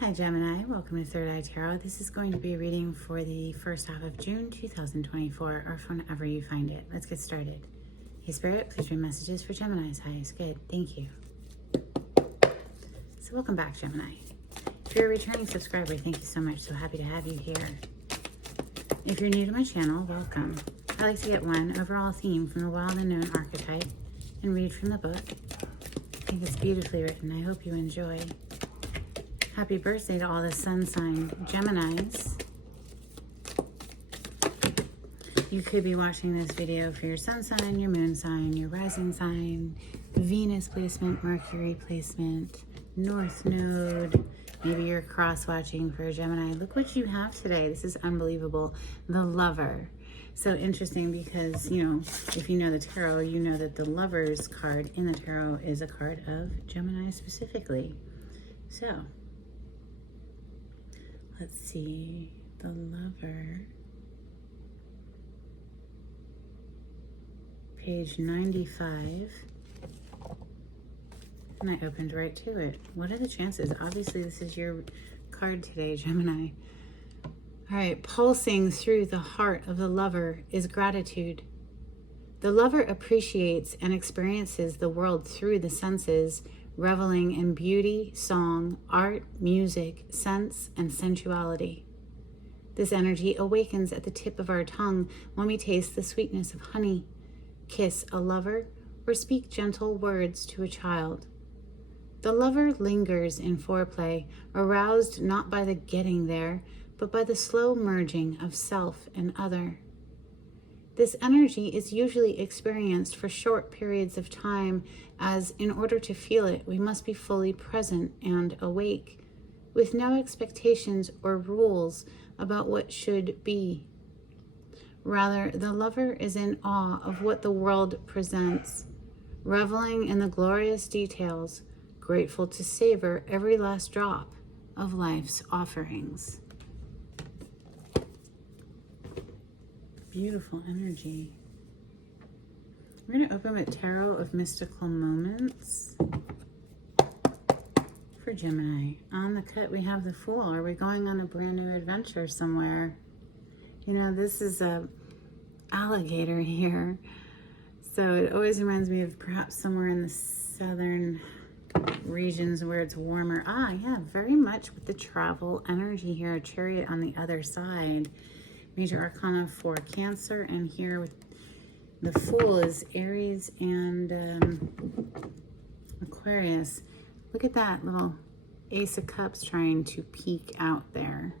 Hi Gemini, welcome to Third Eye Tarot. This is going to be a reading for the first half of June 2024, or whenever you find it. Let's get started. Hey Spirit, please read messages for Gemini's highest good. Thank you. So welcome back, Gemini. If you're a returning subscriber, thank you so much. So happy to have you here. If you're new to my channel, welcome. I like to get one overall theme from the wild unknown archetype and read from the book. I think it's beautifully written. I hope you enjoy. Happy birthday to all the sun sign Geminis. You could be watching this video for your sun sign, your moon sign, your rising sign, Venus placement, Mercury placement, North Node. Maybe you're cross-watching for a Gemini. Look what you have today. This is unbelievable. The Lover. So interesting because, if you know the tarot, you know that the Lover's card in the tarot is a card of Gemini specifically. So let's see, the Lover, page 95, and I opened right to it. What are the chances? Obviously, this is your card today, Gemini. All right, pulsing through the heart of the Lover is gratitude. The Lover appreciates and experiences the world through the senses, reveling in beauty, song, art, music, sense, and sensuality. This energy awakens at the tip of our tongue when we taste the sweetness of honey, kiss a lover, or speak gentle words to a child. The Lover lingers in foreplay, aroused not by the getting there, but by the slow merging of self and other. This energy is usually experienced for short periods of time, as in order to feel it, we must be fully present and awake, with no expectations or rules about what should be. Rather, the Lover is in awe of what the world presents, reveling in the glorious details, grateful to savor every last drop of life's offerings. Beautiful energy. We're going to open with Tarot of Mystical Moments for Gemini. On the cut, we have the Fool. Are we going on a brand new adventure somewhere? This is a alligator here. So it always reminds me of perhaps somewhere in the southern regions where it's warmer. Yeah, very much with the travel energy here. A Chariot on the other side. Major Arcana for Cancer, and here with the Fool is Aries and Aquarius. Look at that little Ace of Cups trying to peek out there.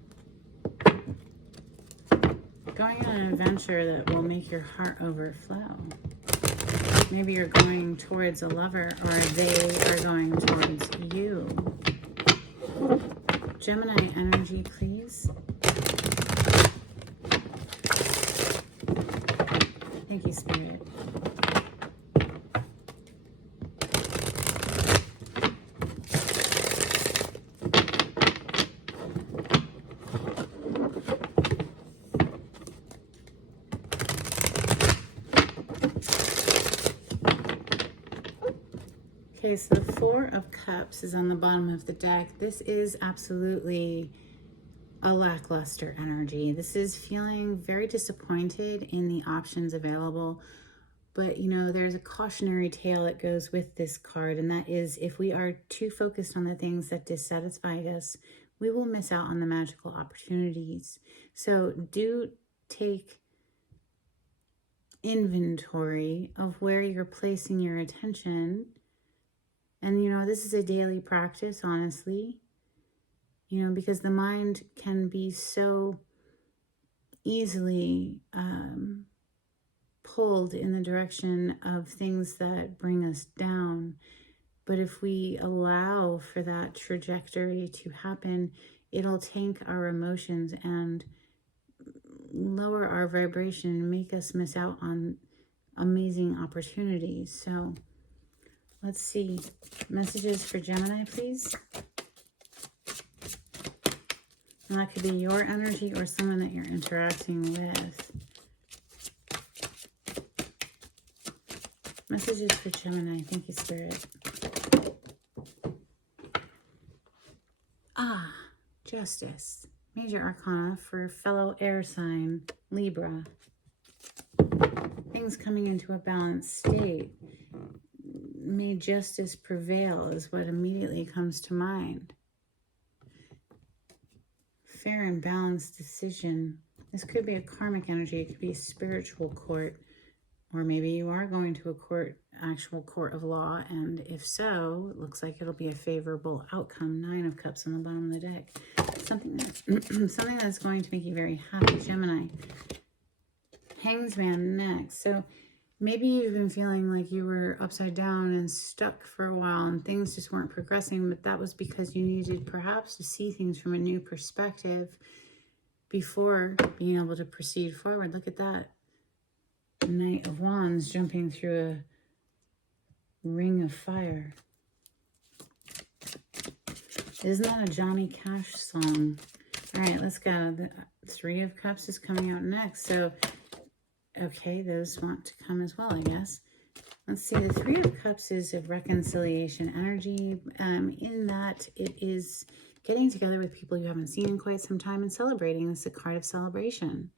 Going on an adventure that will make your heart overflow. Maybe you're going towards a lover, or they are going towards you. Gemini energy, please. Thank you, Spirit. Okay, so the Four of Cups is on the bottom of the deck. This is absolutely a lackluster energy. This is feeling very disappointed in the options available, but there's a cautionary tale that goes with this card, and that is if we are too focused on the things that dissatisfy us, we will miss out on the magical opportunities. So do take inventory of where you're placing your attention, and this is a daily practice, honestly. Because the mind can be so easily pulled in the direction of things that bring us down. But if we allow for that trajectory to happen, it'll tank our emotions and lower our vibration and make us miss out on amazing opportunities. So let's see. Messages for Gemini, please. And that could be your energy or someone that you're interacting with. Messages for Gemini. Thank you, Spirit. Justice. Major Arcana for fellow air sign, Libra. Things coming into a balanced state. May justice prevail is what immediately comes to mind. Fair and balanced decision. This could be a karmic energy. It could be a spiritual court. Or maybe you are going to a court, actual court of law. And if so, it looks like it'll be a favorable outcome. 9 of Cups on the bottom of the deck. Something that's going to make you very happy, Gemini. Hanged Man next. So maybe you've been feeling like you were upside down and stuck for a while and things just weren't progressing, but that was because you needed perhaps to see things from a new perspective before being able to proceed forward. Look at that. Knight of Wands jumping through a ring of fire. Isn't that a Johnny Cash song? All right, let's go. The 3 of Cups is coming out next. So, okay, those want to come as well, I guess. Let's see. The 3 of Cups is a reconciliation energy, in that it is getting together with people you haven't seen in quite some time and celebrating. It's a card of celebration.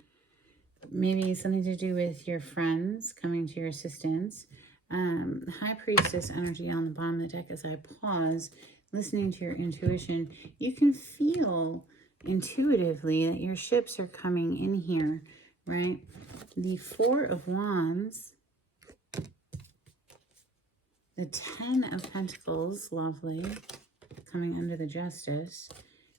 Maybe something to do with your friends coming to your assistance. High Priestess energy on the bottom of the deck. As I pause, listening to your intuition, you can feel intuitively that your ships are coming in here, right? The 4 of Wands, the 10 of Pentacles, lovely, coming under the Justice.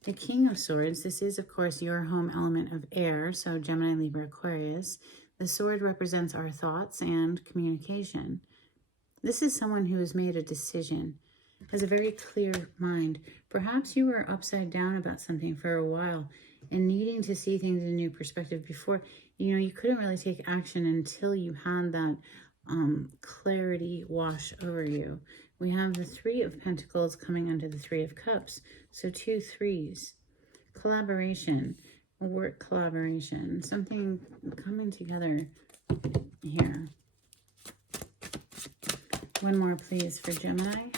The King of Swords, this is, of course, your home element of air, so Gemini, Libra, Aquarius. The sword represents our thoughts and communication. This is someone who has made a decision, has a very clear mind. Perhaps you were upside down about something for a while and needing to see things in a new perspective before. You know, you couldn't really take action until you had that clarity wash over you. We have the 3 of Pentacles coming under the 3 of Cups. So 2 3s. Collaboration, work collaboration, something coming together here. One more, please, for Gemini.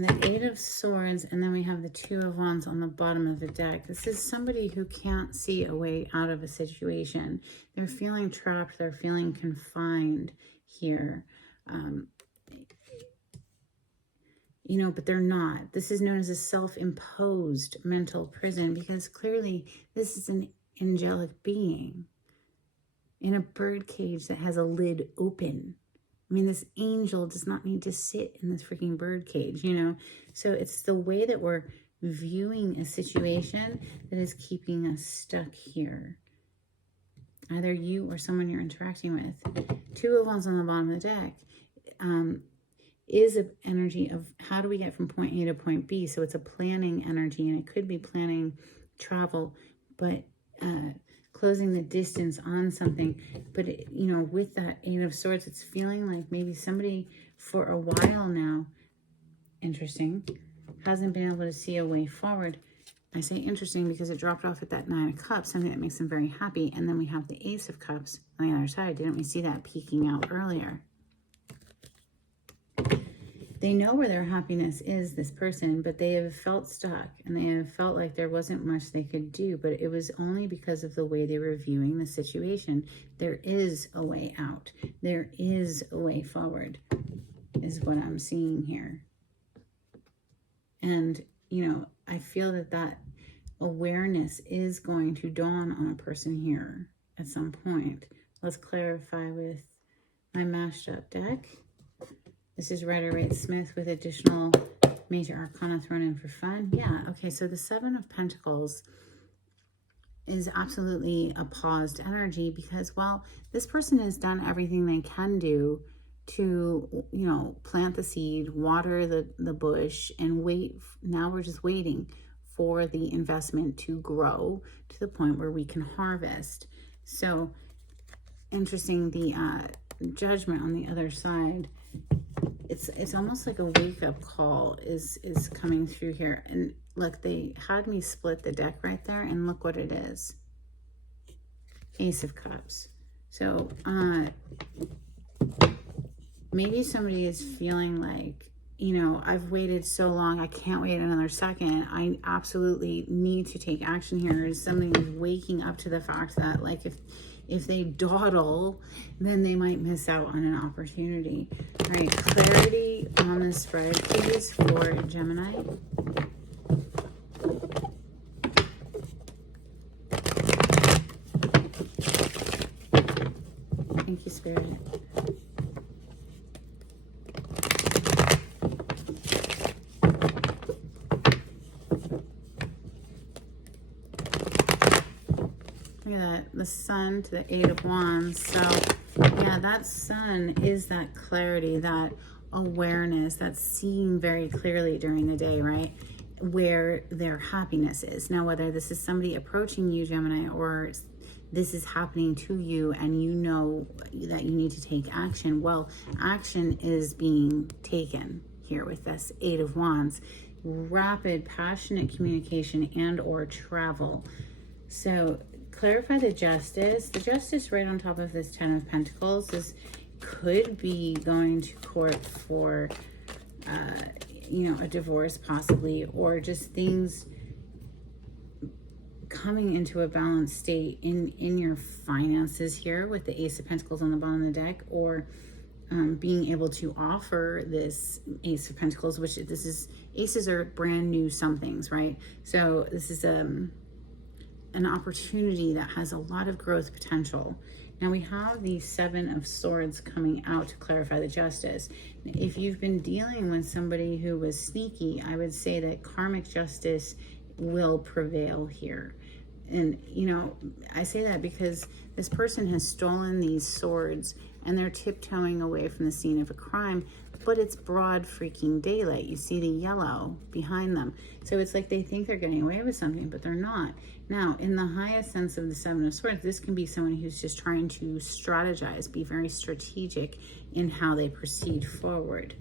The 8 of Swords, and then we have the 2 of Wands on the bottom of the deck. This is somebody who can't see a way out of a situation. They're feeling trapped. They're feeling confined here. You know, but they're not. This is known as a self-imposed mental prison because clearly this is an angelic being in a bird cage that has a lid open. I mean, this angel does not need to sit in this freaking bird cage, you know? So it's the way that we're viewing a situation that is keeping us stuck here. Either you or someone you're interacting with. 2 of Wands on the bottom of the deck is an energy of how do we get from point A to point B? So it's a planning energy, and it could be planning travel, but closing the distance on something. But it, you know, with that 8 of Swords, it's feeling like maybe somebody for a while now, interesting, hasn't been able to see a way forward. I say interesting because it dropped off at that 9 of Cups, something that makes them very happy. And then we have the Ace of Cups on the other side. Didn't we see that peeking out earlier? They know where their happiness is, this person, but they have felt stuck and they have felt like there wasn't much they could do, but it was only because of the way they were viewing the situation. There is a way out. There is a way forward, is what I'm seeing here. And, you know, I feel that that awareness is going to dawn on a person here at some point. Let's clarify with my mashed up deck. This is Rider-Waite-Smith with additional major arcana thrown in for fun. Yeah, okay, so the 7 of Pentacles is absolutely a paused energy because, well, this person has done everything they can do to, you know, plant the seed, water the bush, and wait. Now we're just waiting for the investment to grow to the point where we can harvest. So, interesting, the Judgment on the other side. It's almost like a wake-up call is coming through here. And look, they had me split the deck right there, and look what it is. Ace of Cups. So maybe somebody is feeling like, I've waited so long, I can't wait another second. I absolutely need to take action here. Somebody is waking up to the fact that, like, if they dawdle, then they might miss out on an opportunity. All right, clarity on the spread, please, for Gemini. Thank you, Spirit. Look at that, the Sun to the Eight of Wands. So, yeah, that Sun is that clarity, that awareness, that seeing very clearly during the day, right? Where their happiness is. Now, whether this is somebody approaching you, Gemini, or this is happening to you and you know that you need to take action, well, action is being taken here with this Eight of Wands. Rapid, passionate communication and or travel. So clarify the Justice. The Justice right on top of this Ten of Pentacles. This could be going to court for, a divorce possibly, or just things coming into a balanced state in your finances here with the Ace of Pentacles on the bottom of the deck, or being able to offer this Ace of Pentacles, which aces are brand new somethings, right? So this is an opportunity that has a lot of growth potential. Now we have the Seven of Swords coming out to clarify the Justice. If you've been dealing with somebody who was sneaky, I would say that karmic justice will prevail here. And, I say that because this person has stolen these swords and they're tiptoeing away from the scene of a crime, but it's broad freaking daylight. You see the yellow behind them. So it's like they think they're getting away with something, but they're not. Now, in the highest sense of the Seven of Swords, this can be someone who's just trying to strategize, be very strategic in how they proceed forward.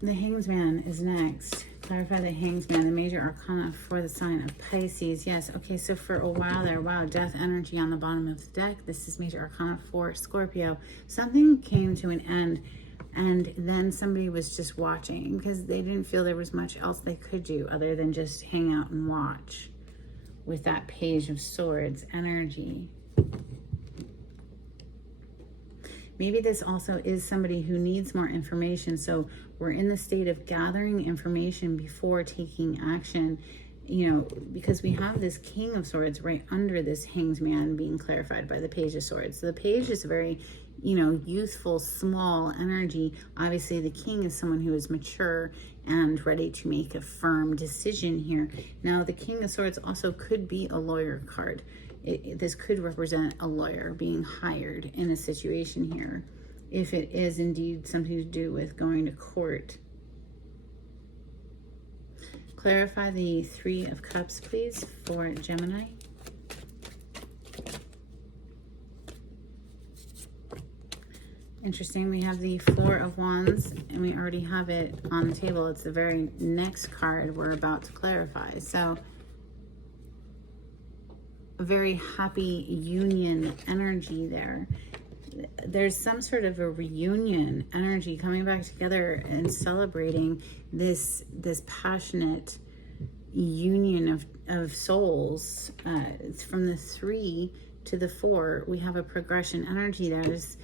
The Hangman is next. Clarify the Hangman, the major arcana for the sign of Pisces. Yes, okay, so for a while there, wow, death energy on the bottom of the deck. This is major arcana for Scorpio. Something came to an end, and then somebody was just watching because they didn't feel there was much else they could do other than just hang out and watch with that Page of Swords energy. Maybe this also is somebody who needs more information. So we're in the state of gathering information before taking action, because we have this King of Swords right under this Hanged Man being clarified by the Page of Swords. So the Page is a very, youthful, small energy. Obviously, the King is someone who is mature and ready to make a firm decision here. Now, the King of Swords also could be a lawyer card. This could represent a lawyer being hired in a situation here, if it is indeed something to do with going to court. Clarify the Three of Cups, please, for Gemini. Interesting, we have the Four of Wands, and we already have it on the table. It's the very next card we're about to clarify. So a very happy union energy there. There's some sort of a reunion energy coming back together and celebrating this passionate union of souls. It's from the 3 to the 4. We have a progression energy that is,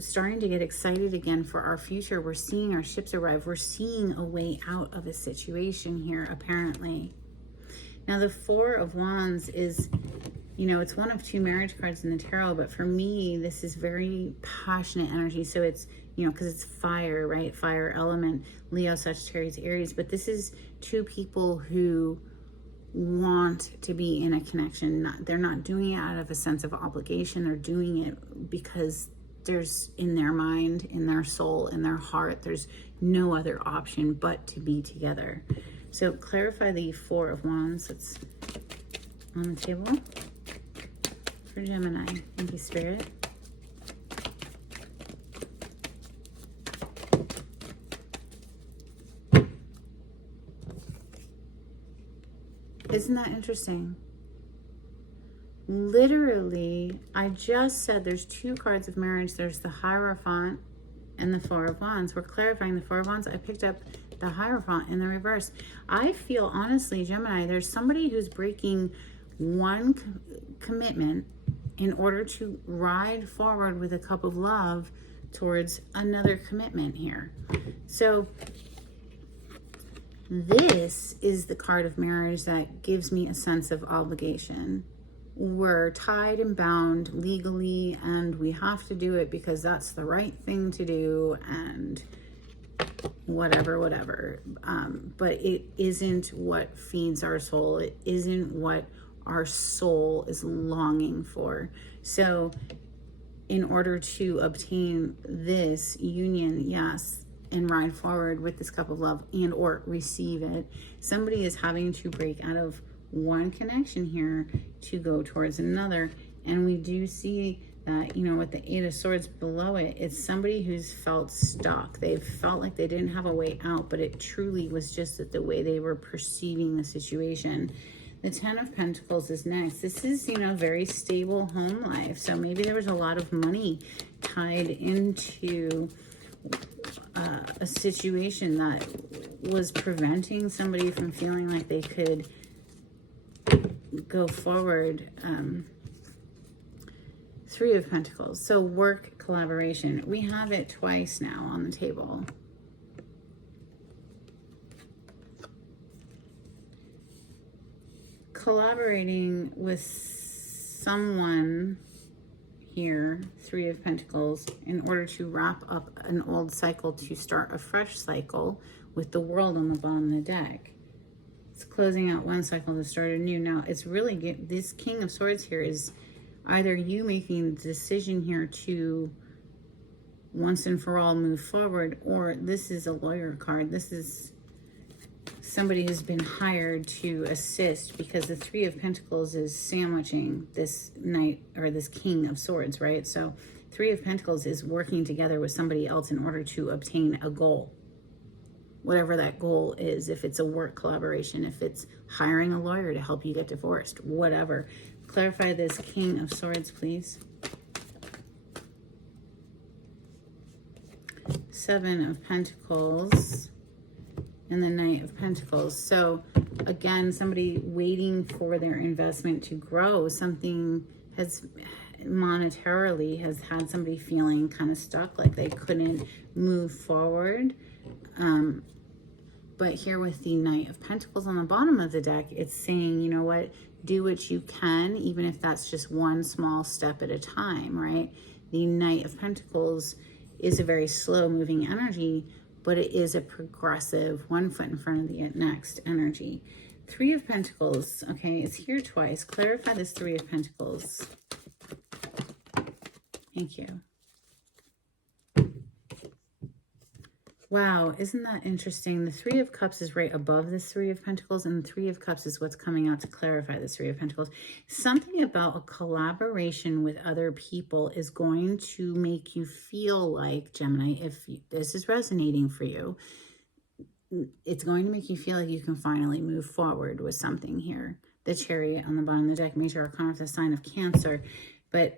starting to get excited again for our future. We're seeing our ships arrive. We're seeing a way out of a situation here, apparently. Now, the Four of Wands is, it's one of 2 marriage cards in the tarot, but for me, this is very passionate energy. So it's, because it's fire, right? Fire element, Leo, Sagittarius, Aries. But this is 2 people who want to be in a connection. They're not doing it out of a sense of obligation. They're doing it because there's, in their mind, in their soul, in their heart, there's no other option but to be together. So clarify the Four of Wands that's on the table for Gemini. Thank you, Spirit. Isn't that interesting? literally, I just said there's two cards of marriage. There's the Hierophant and the Four of Wands. We're clarifying the Four of Wands. I picked up the Hierophant in the reverse. I feel, honestly, Gemini, there's somebody who's breaking one commitment in order to ride forward with a cup of love towards another commitment here. So this is the card of marriage that gives me a sense of obligation. We're tied and bound legally, and we have to do it because that's the right thing to do, and whatever. But it isn't what feeds our soul. It isn't what our soul is longing for. So in order to obtain this union, yes, and ride forward with this cup of love and or receive it, somebody is having to break out of one connection here to go towards another. And we do see that, you know, with the Eight of Swords below it, it's somebody who's felt stuck. They've felt like they didn't have a way out, but it truly was just that the way they were perceiving the situation. The Ten of Pentacles is next. This is, you know, very stable home life. So maybe there was a lot of money tied into a situation that was preventing somebody from feeling like they could go forward. Three of Pentacles. So work, collaboration. We have it twice now on the table. Collaborating with someone here, Three of Pentacles, in order to wrap up an old cycle to start a fresh cycle with the World on the bottom of the deck. It's closing out one cycle to start a new. Now, it's really good. This King of Swords here is either you making the decision here to once and for all move forward, or this is a lawyer card. This is somebody who's been hired to assist, because the Three of Pentacles is sandwiching this Knight or this King of Swords, right? So Three of Pentacles is working together with somebody else in order to obtain a goal, whatever that goal is. If it's a work collaboration, if it's hiring a lawyer to help you get divorced, whatever. Clarify this King of Swords, please. Seven of Pentacles and the Knight of Pentacles. So again, somebody waiting for their investment to grow. Something has monetarily has had somebody feeling kind of stuck, like they couldn't move forward. But here with the Knight of Pentacles on the bottom of the deck, it's saying, you know what, do what you can, even if that's just one small step at a time, right? The Knight of Pentacles is a very slow moving energy, but it is a progressive, one foot in front of the next energy. Three of Pentacles, okay, it's here twice. Clarify this Three of Pentacles. Thank you. Wow, isn't that interesting? The Three of Cups is right above this Three of Pentacles, and the Three of Cups is what's coming out to clarify this Three of Pentacles. Something about a collaboration with other people is going to make you feel like, Gemini, if this is resonating for you, it's going to make you feel like you can finally move forward with something here. The Chariot on the bottom of the deck, Major Arcana with the sign of Cancer. But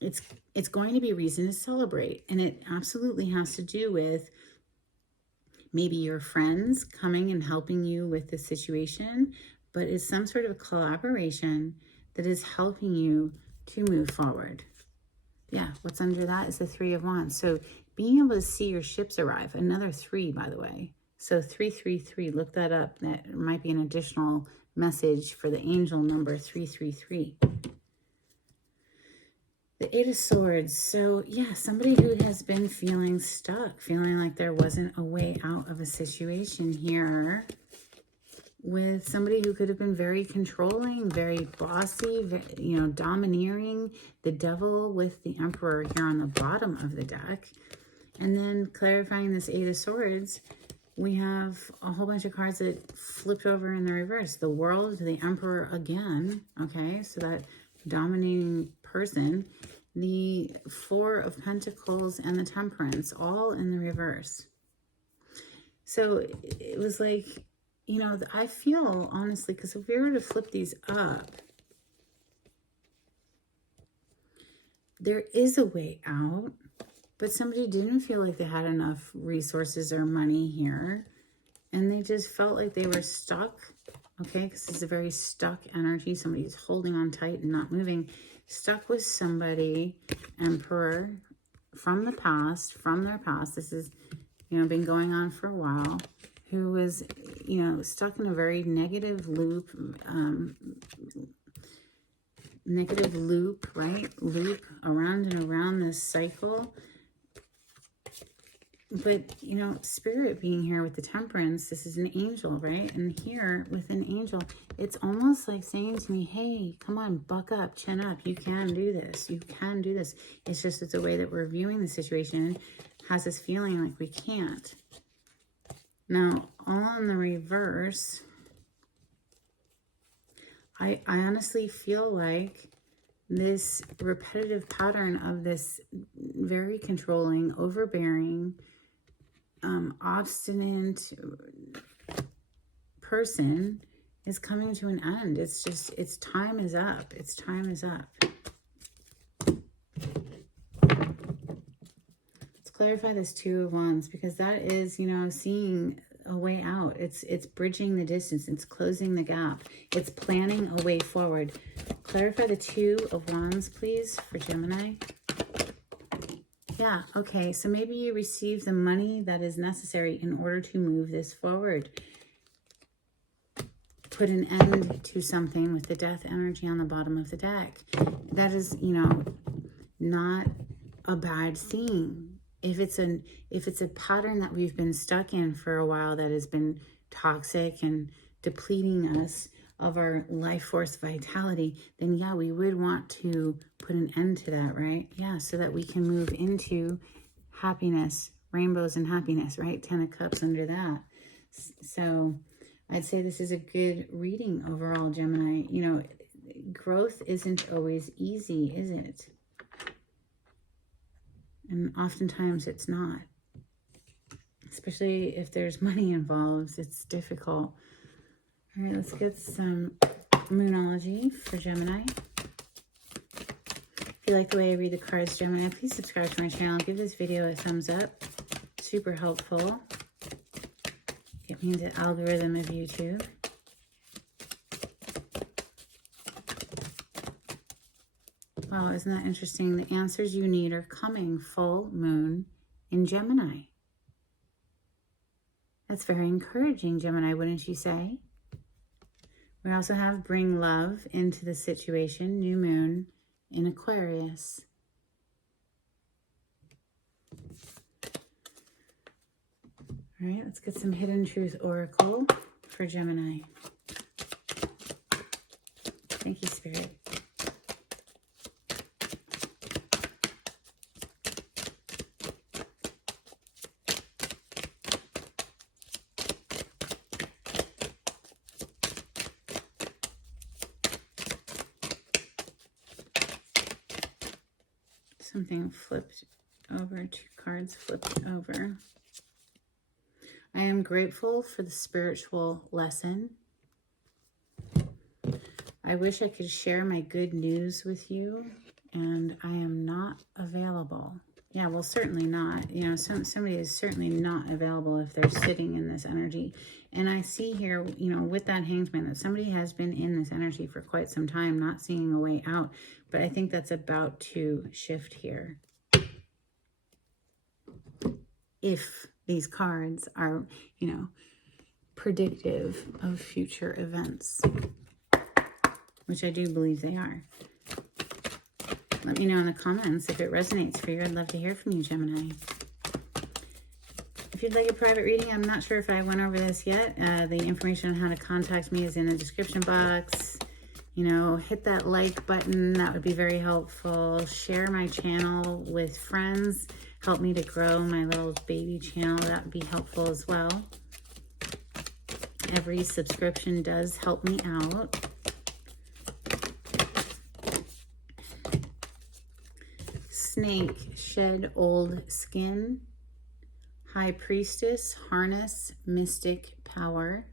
it's going to be reason to celebrate, and it absolutely has to do with maybe your friends coming and helping you with the situation, but it's some sort of collaboration that is helping you to move forward. Yeah, what's under that is the Three of Wands. So being able to see your ships arrive, another three, by the way. So 333, look that up. That might be an additional message for the angel number 333. The Eight of Swords. So yeah, somebody who has been feeling stuck, feeling like there wasn't a way out of a situation here, with somebody who could have been very controlling, very bossy, you know, domineering. The Devil with the Emperor here on the bottom of the deck. And then clarifying this Eight of Swords, we have a whole bunch of cards that flipped over in the reverse. The World, the Emperor again, okay? So that dominating person, the Four of Pentacles and the Temperance, all in the reverse. So it was like, you know, I feel honestly, because if we were to flip these up, there is a way out, but somebody didn't feel like they had enough resources or money here, and they just felt like they were stuck, okay? Because this is a very stuck energy. Somebody's holding on tight and not moving, stuck with somebody, Emperor, from the past, from their past. This is, you know, been going on for a while, who was, you know, stuck in a very negative loop, right? Loop around and around this cycle. But, you know, Spirit being here with the Temperance, this is an angel, right? And here with an angel, it's almost like saying to me, hey, come on, buck up, chin up. You can do this. You can do this. It's just that the way that we're viewing the situation has us feeling like we can't. Now, all in the reverse, I honestly feel like this repetitive pattern of this very controlling, overbearing, obstinate person is coming to an end. It's just, its time is up. Its time is up. Let's clarify this Two of Wands, because that is, you know, seeing a way out. It's bridging the distance. It's closing the gap. It's planning a way forward. Clarify the Two of Wands, please, for Gemini. Yeah, okay, so maybe you receive the money that is necessary in order to move this forward. Put an end to something with the Death energy on the bottom of the deck. That is, you know, not a bad thing. If it's a pattern that we've been stuck in for a while that has been toxic and depleting us of our life force vitality, then yeah, we would want to put an end to that, right? Yeah, so that we can move into happiness, rainbows and happiness, right? 10 of Cups under that. So I'd say this is a good reading overall, Gemini. You know, growth isn't always easy, is it? And oftentimes it's not. Especially if there's money involved, it's difficult. All right, let's get some Moonology for Gemini. If you like the way I read the cards, Gemini, please subscribe to my channel. Give this video a thumbs up. Super helpful. Get me into the algorithm of YouTube. Wow, isn't that interesting? The answers you need are coming full moon in Gemini. That's very encouraging, Gemini, wouldn't you say? We also have bring love into the situation, new moon in Aquarius. All right, let's get some Hidden Truth Oracle for Gemini. Thank you, Spirit. Something flipped over, 2 cards flipped over. I am grateful for the spiritual lesson. I wish I could share my good news with you, and I am not available. Yeah, well, certainly not. You know, somebody is certainly not available if they're sitting in this energy. And I see here, you know, with that Hanged Man, that somebody has been in this energy for quite some time, not seeing a way out. But I think that's about to shift here. If these cards are, you know, predictive of future events, which I do believe they are. Let me know in the comments if it resonates for you. I'd love to hear from you, Gemini. If you'd like a private reading, I'm not sure if I went over this yet. The information on how to contact me is in the description box. You know, hit that like button. That would be very helpful. Share my channel with friends. Help me to grow my little baby channel. That would be helpful as well. Every subscription does help me out. Snake, shed old skin. High Priestess, harness mystic power.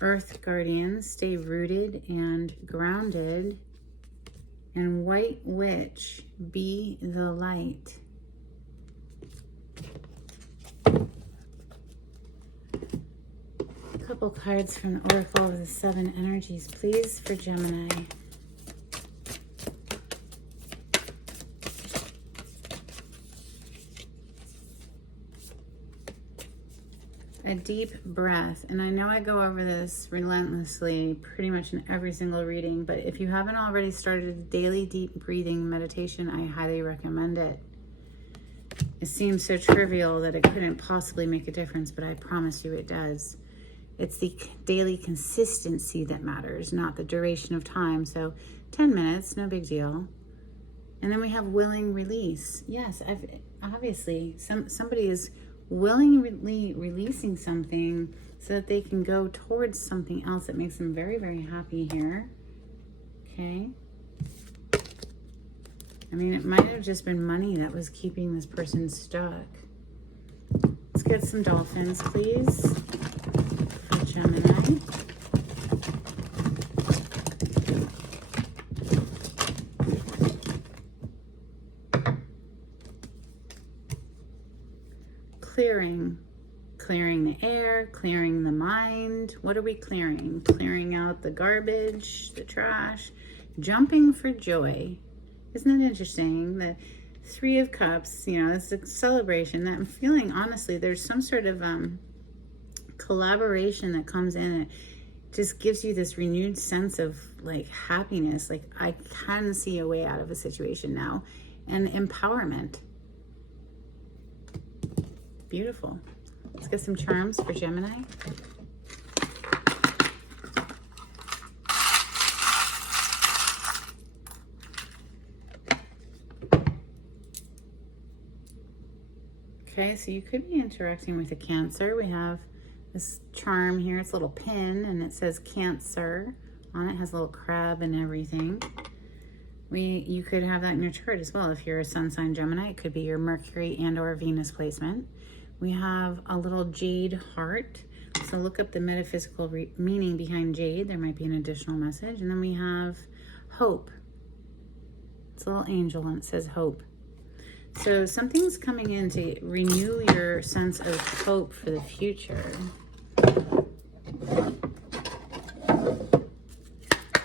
Earth Guardian, stay rooted and grounded. And White Witch, be the light. A couple cards from the Oracle of the Seven Energies, please, for Gemini. A deep breath. And I know I go over this relentlessly pretty much in every single reading, but if you haven't already started a daily deep breathing meditation, I highly recommend it. It seems so trivial that it couldn't possibly make a difference, but I promise you it does. It's the daily consistency that matters, not the duration of time. So 10 minutes, no big deal. And then we have willing release. Yes, obviously somebody is willingly releasing something so that they can go towards something else that makes them very, very happy here. Okay. I mean, it might have just been money that was keeping this person stuck. Let's get some dolphins, please, for Gemini. Clearing the air, clearing the mind. What are we clearing? Clearing out the garbage, the trash, jumping for joy. Isn't that interesting? The Three of Cups, you know, it's a celebration that I'm feeling, honestly, there's some sort of collaboration that comes in. It just gives you this renewed sense of like happiness. Like I can see a way out of a situation now, and empowerment. Beautiful. Let's get some charms for Gemini. Okay, so you could be interacting with a Cancer. We have this charm here. It's a little pin, and it says Cancer on it. It has a little crab and everything. You could have that in your chart as well. If you're a sun sign Gemini, it could be your Mercury and or Venus placement. We have a little jade heart. So look up the metaphysical meaning behind jade. There might be an additional message. And then we have hope. It's a little angel and it says hope. So something's coming in to renew your sense of hope for the future.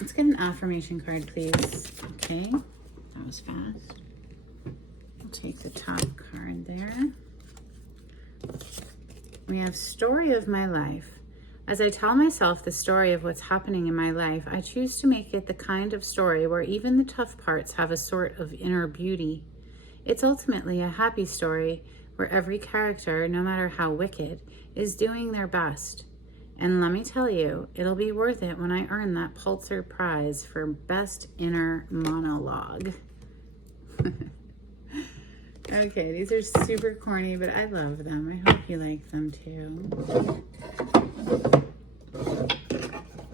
Let's get an affirmation card, please. Okay, that was fast. I'll take the top card there. We have story of my life. As I tell myself the story of what's happening in my life, I choose to make it the kind of story where even the tough parts have a sort of inner beauty. It's ultimately a happy story where every character, no matter how wicked, is doing their best. And let me tell you, it'll be worth it when I earn that Pulitzer Prize for Best Inner Monologue. Okay, these are super corny, but I love them. I hope you like them too.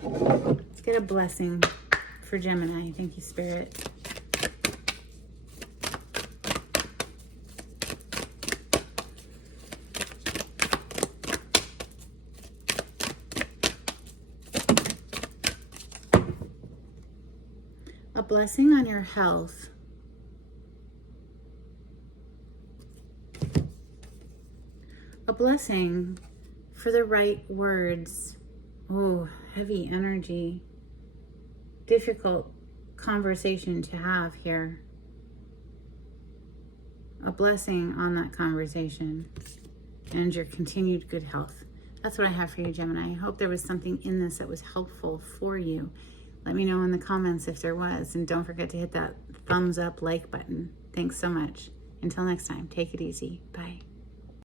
Let's get a blessing for Gemini. Thank you, Spirit. A blessing on your health. A blessing for the right words. Oh, heavy energy. Difficult conversation to have here. A blessing on that conversation and your continued good health. That's what I have for you, Gemini. I hope there was something in this that was helpful for you. Let me know in the comments if there was. And don't forget to hit that thumbs up like button. Thanks so much. Until next time, take it easy. Bye.